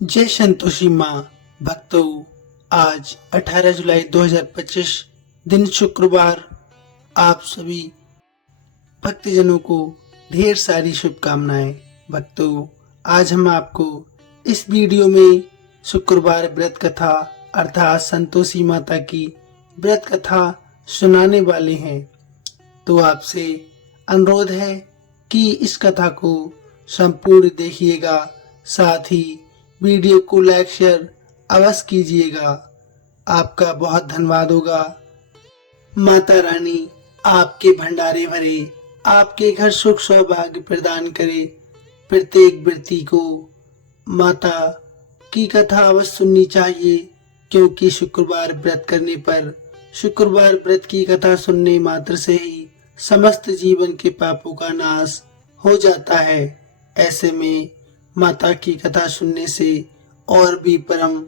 जय संतोषी माँ। भक्तों, आज 18 जुलाई 2025 दिन शुक्रवार। आप सभी भक्तजनों को ढेर सारी शुभकामनाएं। भक्तों, आज हम आपको इस वीडियो में शुक्रवार व्रत कथा अर्थात संतोषी माता की व्रत कथा सुनाने वाले हैं। तो आपसे अनुरोध है कि इस कथा को संपूर्ण देखिएगा, साथ ही वीडियो को लाइक शेयर अवश्य कीजिएगा। आपका बहुत धन्यवाद होगा। माता रानी आपके भंडारे भरे, आपके घर सुख सौभाग्य प्रदान करे। प्रत्येक व्यक्ति को माता की कथा अवश्य सुननी चाहिए, क्योंकि शुक्रवार व्रत करने पर, शुक्रवार व्रत की कथा सुनने मात्र से ही समस्त जीवन के पापों का नाश हो जाता है। ऐसे में माता की कथा सुनने से और भी परम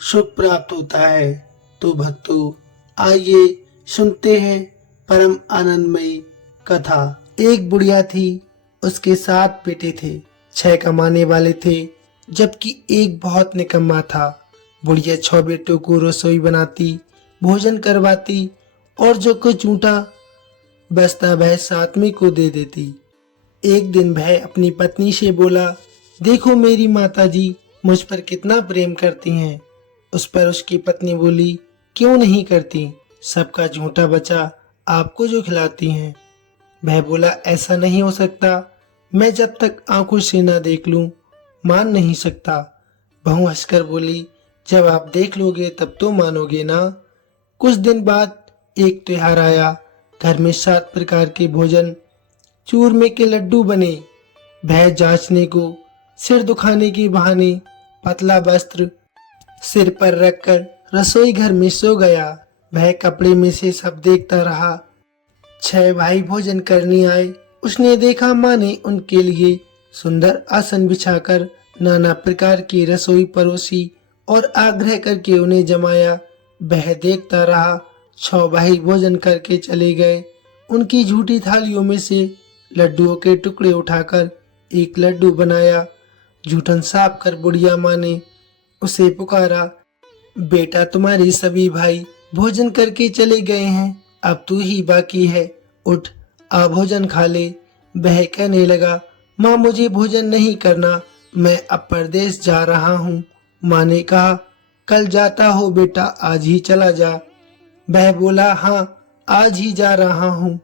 सुख प्राप्त होता है। तो भक्तों, आइए सुनते हैं परम आनंदमयी कथा। एक बुढ़िया थी, उसके 7 बेटे थे। 6 कमाने वाले थे, जबकि एक बहुत निकम्मा था। बुढ़िया 6 बेटों को रसोई बनाती, भोजन करवाती और जो कुछ ऊँटा बचता वह 7वें को दे देती। एक दिन वह अपनी पत्नी से बोला, देखो मेरी माताजी मुझ पर कितना प्रेम करती हैं। उस पर उसकी पत्नी बोली, क्यों नहीं करती, सबका झूठा बचा आपको जो खिलाती हैं। वह बोला, ऐसा नहीं हो सकता, मैं जब तक आंखों से ना देख लूं मान नहीं सकता। बहू हंसकर बोली, जब आप देख लोगे तब तो मानोगे ना। कुछ दिन बाद एक त्योहार आया। घर में 7 प्रकार के भोजन, चूरमे के लड्डू बने। वह जांचने को सिर दुखाने के बहाने पतला वस्त्र सिर पर रखकर रसोई घर में सो गया। वह कपड़े में से सब देखता रहा। 6 भाई भोजन करने आए। उसने देखा माँ ने उनके लिए सुंदर आसन बिछाकर नाना प्रकार की रसोई परोसी और आग्रह करके उन्हें जमाया। वह देखता रहा। 6 भाई भोजन करके चले गए। उनकी झूठी थालियों में से लड्डुओं के टुकड़े उठाकर एक लड्डू बनाया। जूठन साफ कर बुढ़िया माँ ने उसे पुकारा, बेटा तुम्हारे सभी भाई भोजन करके चले गए हैं, अब तू ही बाकी है, उठ आ भोजन खा ले। वह कहने लगा, माँ मुझे भोजन नहीं करना, मैं अब परदेश जा रहा हूँ। माँ ने कहा, कल जाता हो बेटा, आज ही चला जा। वह बोला, हाँ आज ही जा रहा हूँ।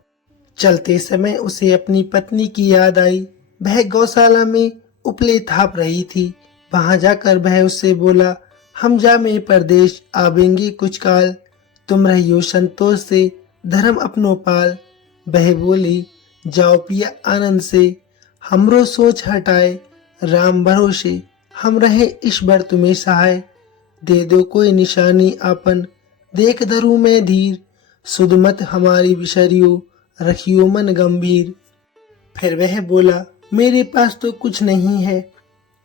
चलते समय उसे अपनी पत्नी की याद आई। वह गौशाला में उपले थाप रही थी। वहां जाकर वह उससे बोला, हम जा में परदेश आवेंगे कुछ काल, तुम रहियो संतोष से धर्म अपनो पाल। वह बोली, जाओ पिया आनंद से, हमरो सोच हटाए, राम भरोसे हम रहे ईश्वर तुम्हें सहाय। दे दो कोई निशानी आपन, देख धरू में धीर, सुध मत हमारी बिसरियो, रखियो मन गंभीर। फिर वह बोला, मेरे पास तो कुछ नहीं है,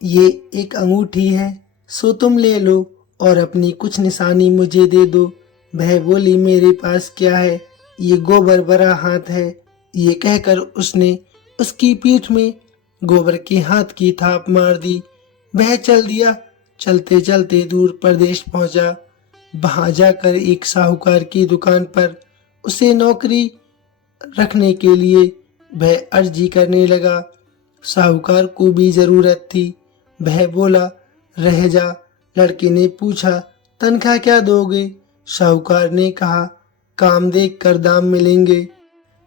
ये एक अंगूठी है, सो तुम ले लो और अपनी कुछ निशानी मुझे दे दो। वह बोली, मेरे पास क्या है, ये गोबर भरा हाथ है। ये कहकर उसने उसकी पीठ में गोबर के हाथ की थाप मार दी। वह चल दिया। चलते चलते दूर प्रदेश पहुंचा। वहां जाकर एक साहूकार की दुकान पर उसे नौकरी रखने के लिए वह अर्जी करने लगा। साहूकार को भी जरूरत थी। वह बोला, रह जा। लड़के ने पूछा, तनख्वाह क्या दोगे? साहूकार ने कहा, काम देख कर दाम मिलेंगे।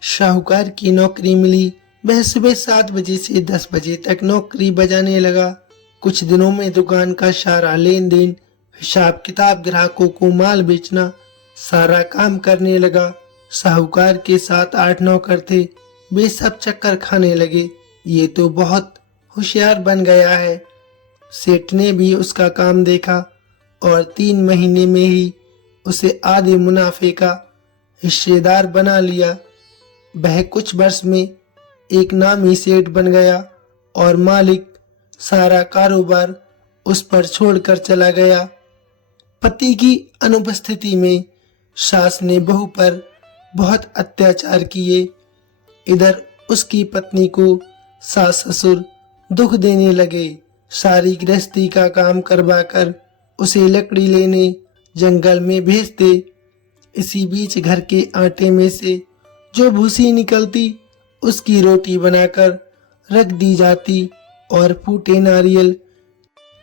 साहूकार की नौकरी मिली। वह सुबह 7 बजे से 10 बजे तक नौकरी बजाने लगा। कुछ दिनों में दुकान का सारा लेन देन, हिसाब किताब, ग्राहकों को माल बेचना, सारा काम करने लगा। साहूकार के 7-8 नौकर थे। वे सब चक्कर खाने लगे, ये तो बहुत होशियार बन गया है। सेठ ने भी उसका काम देखा और 3 महीने में ही उसे आधे मुनाफे का हिस्सेदार बना लिया। वह कुछ वर्ष में एक नामी सेठ बन गया और मालिक सारा कारोबार उस पर छोड़कर चला गया। पति की अनुपस्थिति में सास ने बहू पर बहुत अत्याचार किए। इधर उसकी पत्नी को सास ससुर दुख देने लगे। सारी गृहस्थी का काम करवाकर उसे लकड़ी लेने जंगल में भेज दे। इसी बीच घर के आटे में से जो भूसी निकलती उसकी रोटी बनाकर रख दी जाती और फूटे नारियल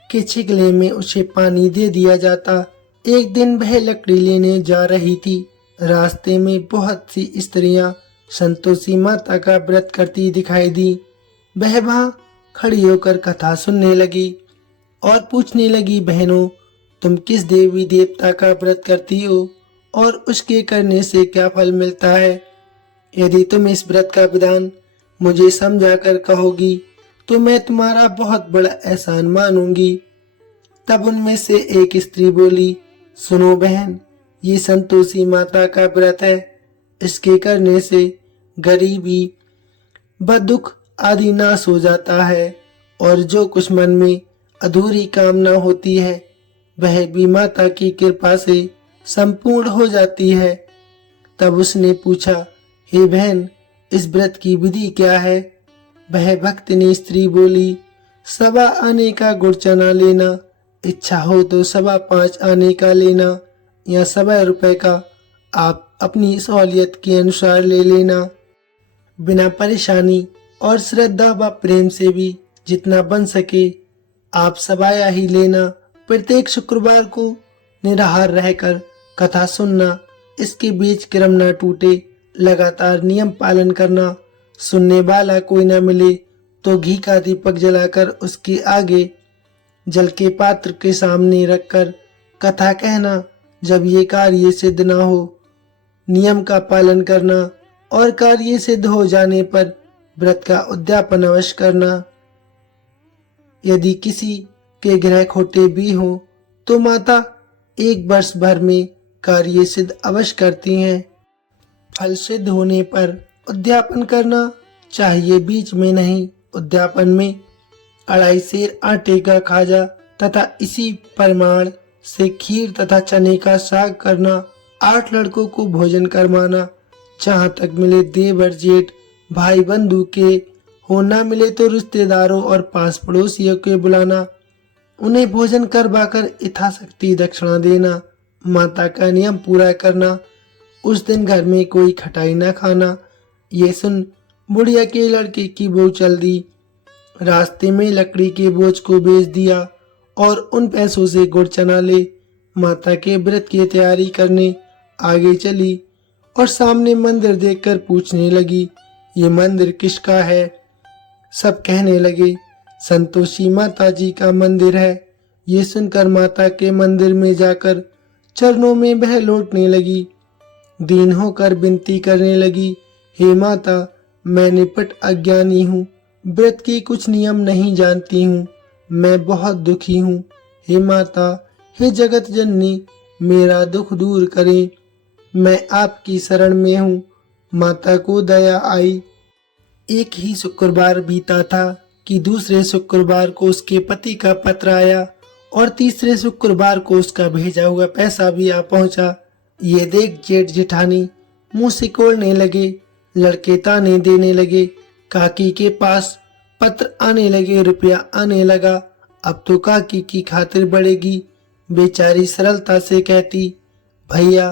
के छिकले में उसे पानी दे दिया जाता। एक दिन वह लकड़ी लेने जा रही थी। रास्ते में बहुत सी स्त्रियां संतोषी माता का व्रत करती दिखाई दी। वह वहां खड़ी होकर कथा सुनने लगी और पूछने लगी, बहनों, तुम किस देवी देवता का व्रत करती हो और उसके करने से क्या फल मिलता है? यदि तुम इस व्रत का विधान मुझे समझा कर कहोगी तो मैं तुम्हारा बहुत बड़ा एहसान मानूंगी। तब उनमें से एक स्त्री बोली, सुनो बहन, ये संतोषी माता का व्रत है। इसके करने से गरीबी बदुख आदि नाश हो जाता है और जो कुछ मन में अधूरी कामना होती है वह भी माता की कृपा से संपूर्ण हो जाती है। तब उसने पूछा, हे बहन, इस व्रत की विधि क्या है? वह भक्तिनी स्त्री बोली, 1.25 आने का गुड़ चना लेना, इच्छा हो तो 5.25 आने का लेना या 1.25 रुपए का, आप अपनी सहूलियत के अनुसार ले लेना। बिना परेशानी और श्रद्धा व प्रेम से भी जितना बन सके आप सबाया ही लेना। प्रत्येक शुक्रवार को निराहार रहकर कथा सुनना, इसके बीच क्रम न टूटे, लगातार नियम पालन करना। सुनने वाला कोई न मिले तो घी का दीपक जलाकर उसके आगे जल के पात्र के सामने रखकर कथा कहना। जब ये कार्य सिद्ध न हो, नियम का पालन करना और कार्य सिद्ध हो जाने पर व्रत का उद्यापन अवश्य करना। यदि किसी के ग्रह खोटे भी हो तो माता 1 वर्ष भर में कार्य सिद्ध अवश्य करती हैं। फल सिद्ध होने पर उद्यापन करना चाहिए, बीच में नहीं। उद्यापन में 2.5 सेर आटे का खाजा तथा इसी परिमाण से खीर तथा चने का साग करना। 8 लड़कों को भोजन करवाना। जहाँ तक मिले देवर जेठ भाई बंधु के हो, ना मिले तो रिश्तेदारों और पास पड़ोसियों के बुलाना। उन्हें भोजन करवाकर यथाशक्ति दक्षिणा देना। माता का नियम पूरा करना। उस दिन घर में कोई खटाई न खाना। ये सुन बुढ़िया के लड़के की बहू चल दी। रास्ते में लकड़ी के बोझ को बेच दिया और उन पैसों से गुड़ चना ले माता के व्रत की तैयारी करने आगे चली और सामने मंदिर देखकर पूछने लगी, ये मंदिर किसका है? सब कहने लगे, संतोषी माता जी का मंदिर है। ये सुनकर माता के मंदिर में जाकर चरणों में वह लौटने लगी। दीन होकर विनती करने लगी, हे माता, मैं निपट अज्ञानी हूँ, व्रत के कुछ नियम नहीं जानती हूँ, मैं बहुत दुखी हूँ। हे माता, हे जगत जननी, मेरा दुख दूर करें, मैं आपकी शरण में हूँ। माता को दया आई। एक ही शुक्रवार बीता था कि दूसरे शुक्रवार को उसके पति का पत्र आया और तीसरे शुक्रवार को उसका भेजा हुआ पैसा भी आ पहुंचा। ये देख जेठ जेठानी मुंह सिकोड़ने लगे, लड़के ताने देने लगे, काकी के पास पत्र आने लगे, रुपया आने लगा, अब तो काकी की खातिर बढ़ेगी। बेचारी सरलता से कहती, भैया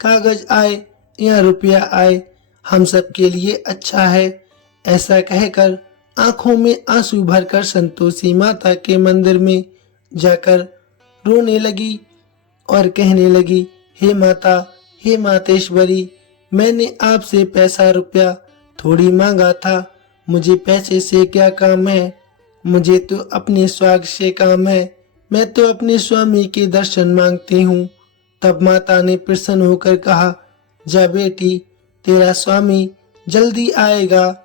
कागज आए या रुपया आए, हम सब के लिए अच्छा है। ऐसा कहकर आंखों में आंसू भरकर संतोषी माता के मंदिर में जाकर रोने लगी और कहने लगी, हे माता, हे मातेश्वरी, मैंने आपसे पैसा रुपया थोड़ी मांगा था, मुझे पैसे से क्या काम है, मुझे तो अपने स्वाग से काम है, मैं तो अपने स्वामी के दर्शन मांगती हूँ। तब माता ने प्रसन्न होकर कहा, जा बेटी, तेरा स्वामी जल्दी आएगा।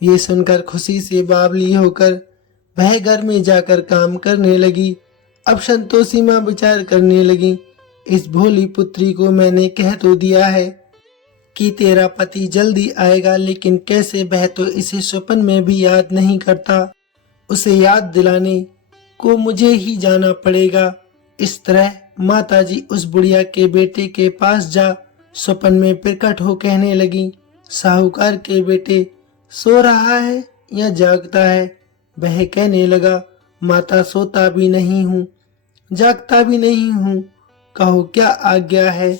ये सुनकर खुशी से बावली होकर वह घर में जाकर काम करने लगी। अब संतोषी माँ विचार करने लगी, इस भोली पुत्री को मैंने कह तो दिया है कि तेरा पति जल्दी आएगा, लेकिन कैसे वह तो इसे स्वप्न में भी याद नहीं करता। उसे याद दिलाने को मुझे ही जाना पड़ेगा। इस तरह माताजी उस बुढ़िया के बेटे के पास जा स्वप्न में प्रकट हो कहने लगी, साहूकार के बेटे सो रहा है या जागता है? वह कहने लगा, माता सोता भी नहीं हूँ, जागता भी नहीं हूँ, कहो क्या आज्ञा है।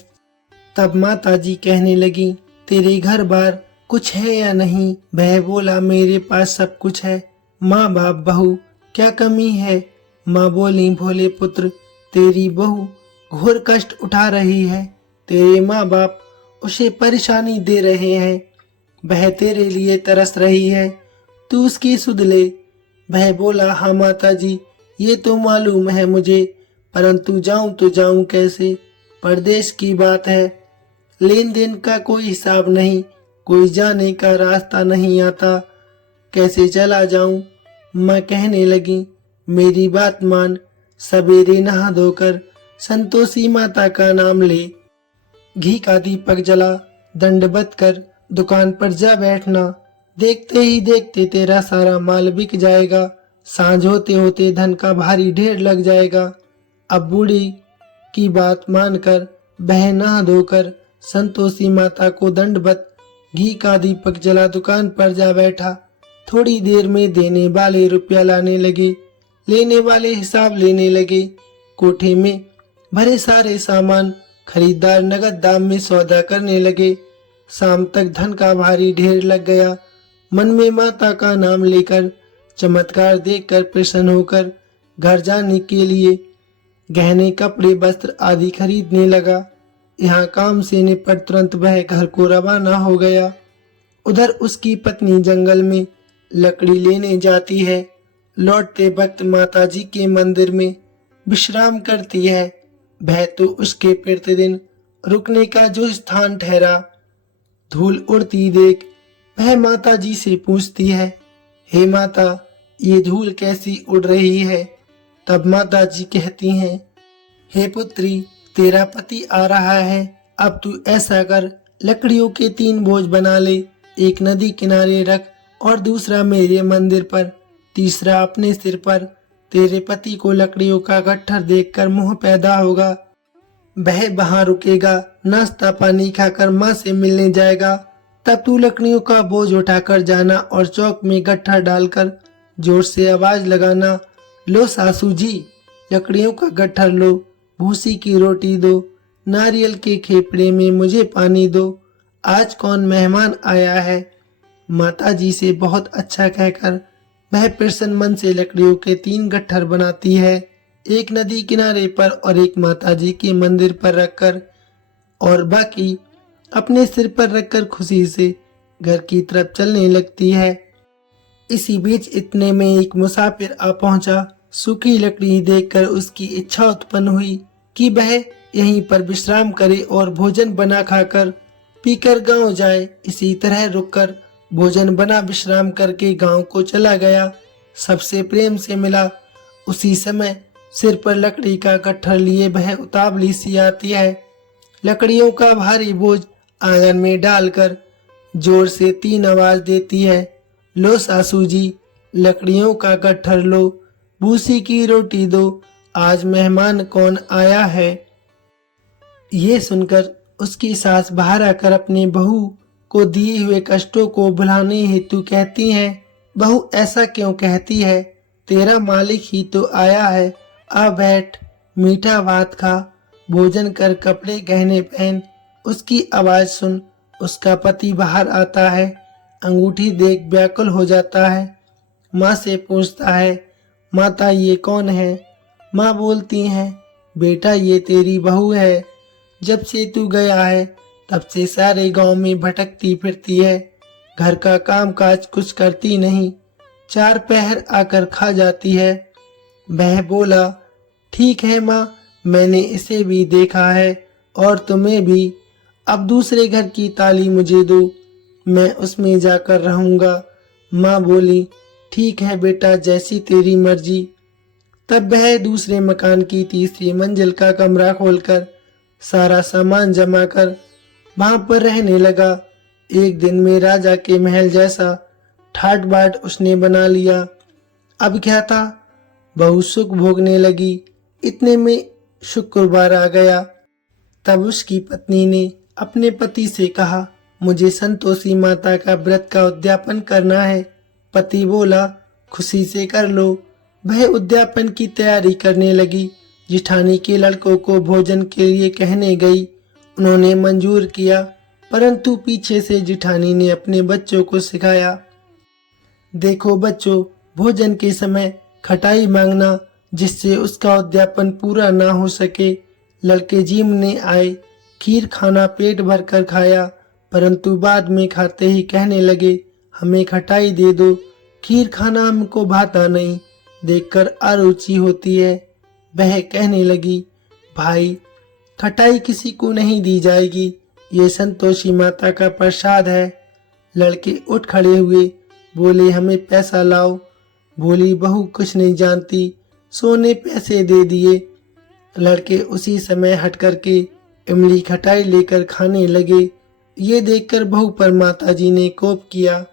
तब माता जी कहने लगी, तेरे घर बार कुछ है या नहीं। वह बोला, मेरे पास सब कुछ है, माँ बाप बहू, क्या कमी है। माँ बोली, भोले पुत्र, तेरी बहू घोर कष्ट उठा रही है, तेरे माँ बाप उसे परेशानी दे रहे हैं, वह तेरे लिए तरस रही है, तू उसकी सुध ले। वह बोला, हाँ माता जी, ये तो मालूम है मुझे, परंतु जाऊं तो जाऊं कैसे, परदेश की बात है, लेन देन का कोई हिसाब नहीं, कोई जाने का रास्ता नहीं आता, कैसे चला जाऊं। माँ कहने लगी, मेरी बात मान, सवेरे नहा धोकर संतोषी माता का नाम ले, घी का दीपक जला, दंडवत कर दुकान पर जा बैठना, देखते ही देखते तेरा सारा माल बिक जाएगा, सांझ होते होते धन का भारी ढेर लग जाएगा। अब बूढ़ी की बात मानकर वह नहा धोकर संतोषी माता को दंडवत घी का दीपक जला दुकान पर जा बैठा। थोड़ी देर में देने वाले रुपया लाने लगे, लेने वाले हिसाब लेने लगे। कोठे में भरे सारे सामान खरीदार नगद दाम में सौदा करने लगे। शाम तक धन का भारी ढेर लग गया। मन में माता का नाम लेकर, चमत्कार देखकर प्रसन्न होकर घर जाने के लिए गहने, कपड़े, वस्त्र आदि खरीदने लगा। यहाँ काम से निपट तुरंत वह घर को रवाना हो गया। उधर उसकी पत्नी जंगल में लकड़ी लेने जाती है। लौटते वक्त माता जी के मंदिर में विश्राम करती है। वह तो उसके प्रतिदिन रुकने का जो स्थान ठहरा। धूल उड़ती देख वह माता जी से पूछती है, हे माता, ये धूल कैसी उड़ रही है। तब माता जी कहती हैं, हे पुत्री, तेरा पति आ रहा है, अब तू ऐसा कर, लकड़ियों के 3 बोझ बना ले, एक नदी किनारे रख और दूसरा मेरे मंदिर पर, तीसरा अपने सिर पर। तेरे पति को लकड़ियों का गट्ठर देखकर मोह पैदा होगा, वह वहां रुकेगा, नाश्ता पानी खाकर माँ से मिलने जाएगा। तब तू लकड़ियों का बोझ उठाकर जाना और चौक में गट्ठर डालकर जोर से आवाज लगाना, लो सासू जी, लकड़ियों का गट्ठर लो, भूसी की रोटी दो, नारियल के खेपड़े में मुझे पानी दो, आज कौन मेहमान आया है। माता जी से बहुत अच्छा कहकर वह प्रसन्न मन से लकड़ियों के 3 गट्ठर बनाती है, एक नदी किनारे पर और एक माता जी के मंदिर पर रखकर, और बाकी अपने सिर पर रखकर खुशी से घर की तरफ चलने लगती है। इसी बीच इतने में एक मुसाफिर आ पहुंचा। सूखी लकड़ी देखकर उसकी इच्छा उत्पन्न हुई कि वह यहीं पर विश्राम करे और भोजन बना खाकर पीकर गांव जाए। इसी तरह रुककर भोजन बना विश्राम करके गांव को चला गया। सबसे प्रेम से मिला। उसी समय सिर पर लकड़ी का गट्ठर लिए वह उतावली सी आती है। लकड़ियों का भारी बोझ आंगन में डालकर जोर से 3 आवाज देती है, लो सासू जी, लकड़ियों का गट्ठर लो, भूसी की रोटी दो, आज मेहमान कौन आया है। ये सुनकर उसकी सास बाहर आकर अपने बहू को दिए हुए कष्टों को भुलाने हेतु कहती हैं, बहू ऐसा क्यों कहती है, तेरा मालिक ही तो आया है, आ बैठ, मीठा भात खा, भोजन कर, कपड़े गहने पहन। उसकी आवाज सुन उसका पति बाहर आता है। अंगूठी देख व्याकुल हो जाता है। माँ से पूछता है, माता ये कौन है। माँ बोलती हैं, बेटा ये तेरी बहू है, जब से तू गया है तब से सारे गांव में भटकती फिरती है, घर का काम काज कुछ करती नहीं, 4 पहर आकर खा जाती है। वह बोला, ठीक है माँ, मैंने इसे भी देखा है और तुम्हें भी, अब दूसरे घर की ताली मुझे दो, मैं उसमें जाकर रहूंगा। माँ बोली, ठीक है बेटा, जैसी तेरी मर्जी। तब वह दूसरे मकान की तीसरी मंजिल का कमरा खोलकर सारा सामान जमा कर वहां पर रहने लगा। एक दिन में राजा के महल जैसा ठाट बाट उसने बना लिया। अब क्या था, बहू सुख भोगने लगी। इतने में शुक्रवार आ गया। तब उसकी पत्नी ने अपने पति से कहा, मुझे संतोषी माता का व्रत का उद्यापन करना है। पति बोला, खुशी से कर लो। वह उद्यापन की तैयारी करने लगी। जिठानी के लड़कों को भोजन के लिए कहने गई। उन्होंने मंजूर किया, परंतु पीछे से जिठानी ने अपने बच्चों को सिखाया, देखो बच्चों, भोजन के समय खटाई मांगना, जिससे उसका उद्यापन पूरा ना हो सके। लड़के जीमने आए, खीर खाना पेट भर कर खाया, परंतु बाद में खाते ही कहने लगे, हमें खटाई दे दो, खीर खाना हमको भाता नहीं, देखकर अरुचि होती है। वह कहने लगी, भाई, खटाई किसी को नहीं दी जाएगी, ये संतोषी माता का प्रसाद है। लड़के उठ खड़े हुए, बोले, हमें पैसा लाओ। बोली बहू कुछ नहीं जानती, सोने पैसे दे दिए। लड़के उसी समय हट करके इमली खटाई लेकर खाने लगे। ये देखकर बहू पर माताजी ने कोप किया।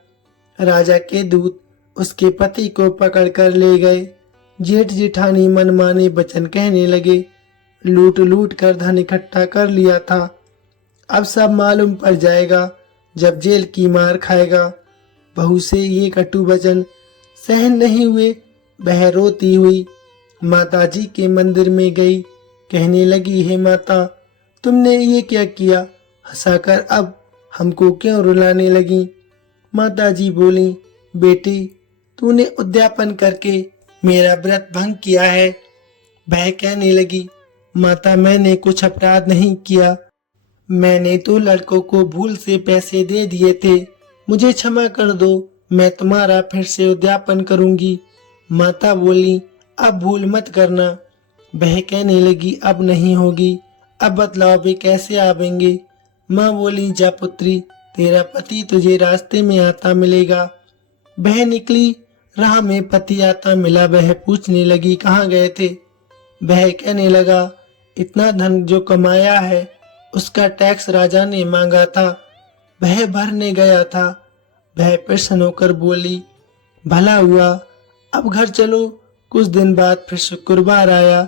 राजा के दूत उसके पति को पकड़कर ले गए। जेठ जिठानी मनमाने वचन कहने लगे, लूट लूट कर धन इकट्ठा कर लिया था, अब सब मालूम पड़ जाएगा जब जेल की मार खाएगा। बहू से ये कटु वचन सहन नहीं हुए, वह रोती हुई माताजी के मंदिर में गई। कहने लगी, हे माता, तुमने ये क्या किया, हंसाकर अब हमको क्यों रुलाने लगी। माताजी बोली, बेटी, तूने उद्यापन करके मेरा व्रत भंग किया है। वह कहने लगी, माता, मैंने कुछ अपराध नहीं किया, मैंने तो लड़कों को भूल से पैसे दे दिए थे, मुझे क्षमा कर दो, मैं तुम्हारा फिर से उद्यापन करूंगी। माता बोली, अब भूल मत करना। वह कहने लगी, अब नहीं होगी, अब बतलाओ वे कैसे आवेंगे। माँ बोली, जा पुत्री, तेरा पति तुझे रास्ते में आता मिलेगा। वह निकली, राह में पति आता मिला। वह पूछने लगी, कहाँ गए थे। वह कहने लगा, इतना धन जो कमाया है उसका टैक्स राजा ने मांगा था, वह भरने गया था। वह प्रसन्न होकर बोली, भला हुआ, अब घर चलो। कुछ दिन बाद फिर शुक्रवार आया।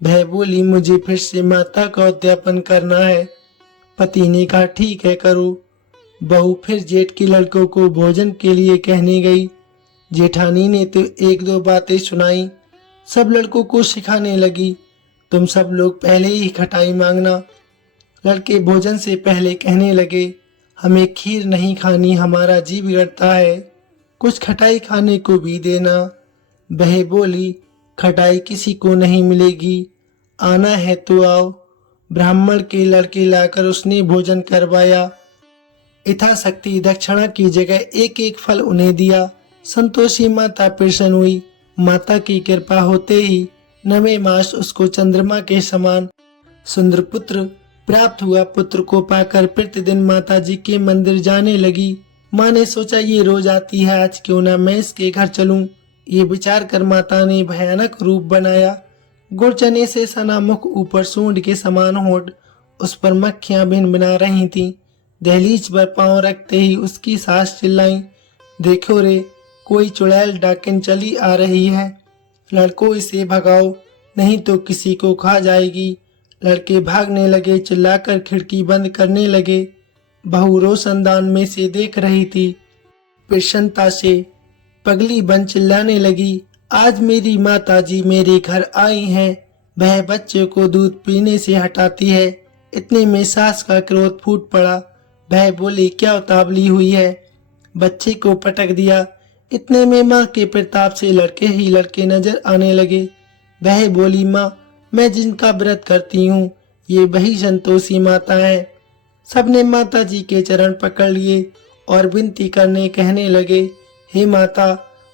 वह बोली, मुझे फिर से माता का उद्यापन करना है। पति ने कहा, ठीक है, करो। बहू फिर जेठ के लड़कों को भोजन के लिए कहने गई। जेठानी ने तो एक दो बातें सुनाई, सब लड़कों को सिखाने लगी, तुम सब लोग पहले ही खटाई मांगना। लड़के भोजन से पहले कहने लगे, हमें खीर नहीं खानी, हमारा जी बिगड़ता है, कुछ खटाई खाने को भी देना। वह बोली, खटाई किसी को नहीं मिलेगी, आना है तो आओ। ब्राह्मण के लड़के लाकर उसने भोजन करवाया। यथाशक्ति दक्षिणा की जगह एक एक फल उन्हें दिया। संतोषी माता प्रसन्न हुई। माता की कृपा होते ही 9वें मास उसको चंद्रमा के समान सुंदर पुत्र प्राप्त हुआ। पुत्र को पाकर प्रतिदिन माताजी के मंदिर जाने लगी। माँ ने सोचा, ये रोज आती है, आज क्यों ना मैं इसके घर चलूं। ये विचार कर माता ने भयानक रूप बनाया। गुड़ चने से सना मुख, ऊपर सूंड के समान होठ, उस पर मक्खियां भिन बना रही थीं। दहलीज पर पांव रखते ही उसकी सास चिल्लाई, देखो रे, कोई चुड़ैल डाकिन चली आ रही है, लड़कों इसे भगाओ, नहीं तो किसी को खा जाएगी। लड़के भागने लगे, चिल्लाकर खिड़की बंद करने लगे। बहू रोशनदान में से देख रही थी। प्रसन्नता से पगली बन चिल्लाने लगी, आज मेरी माताजी मेरे घर आई हैं। वह बच्चे को दूध पीने से हटाती है। इतने में सास का क्रोध फूट पड़ा। वह बोली, क्या उतावली हुई है, बच्चे को पटक दिया। इतने में माँ के प्रताप से लड़के ही लड़के नजर आने लगे। वह बोली, माँ, मैं जिनका व्रत करती हूँ ये वही संतोषी माता है। सबने माता जी के चरण पकड़ लिए और विनती करने कहने लगे, हे माता,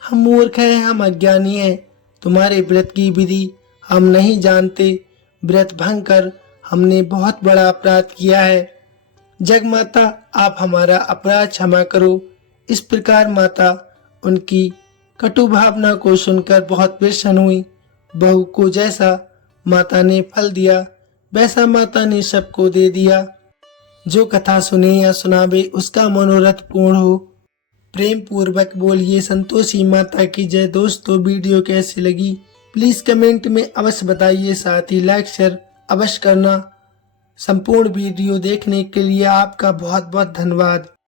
हम मूर्ख हैं, हम अज्ञानी हैं, तुम्हारे व्रत की विधि हम नहीं जानते। व्रत भंग कर हमने बहुत बड़ा अपराध किया है। जग माता, आप हमारा अपराध क्षमा करो। इस प्रकार माता उनकी कटु भावना को सुनकर बहुत प्रसन्न हुई। बहू को जैसा माता ने फल दिया वैसा माता ने सबको दे दिया। जो कथा सुने या सुनावे उसका मनोरथ पूर्ण हो। प्रेम पूर्वक बोलिए संतोषी माता की जय। दोस्तों, वीडियो कैसी लगी प्लीज कमेंट में अवश्य बताइए, साथ ही लाइक शेयर अवश्य करना। संपूर्ण वीडियो देखने के लिए आपका बहुत बहुत धन्यवाद।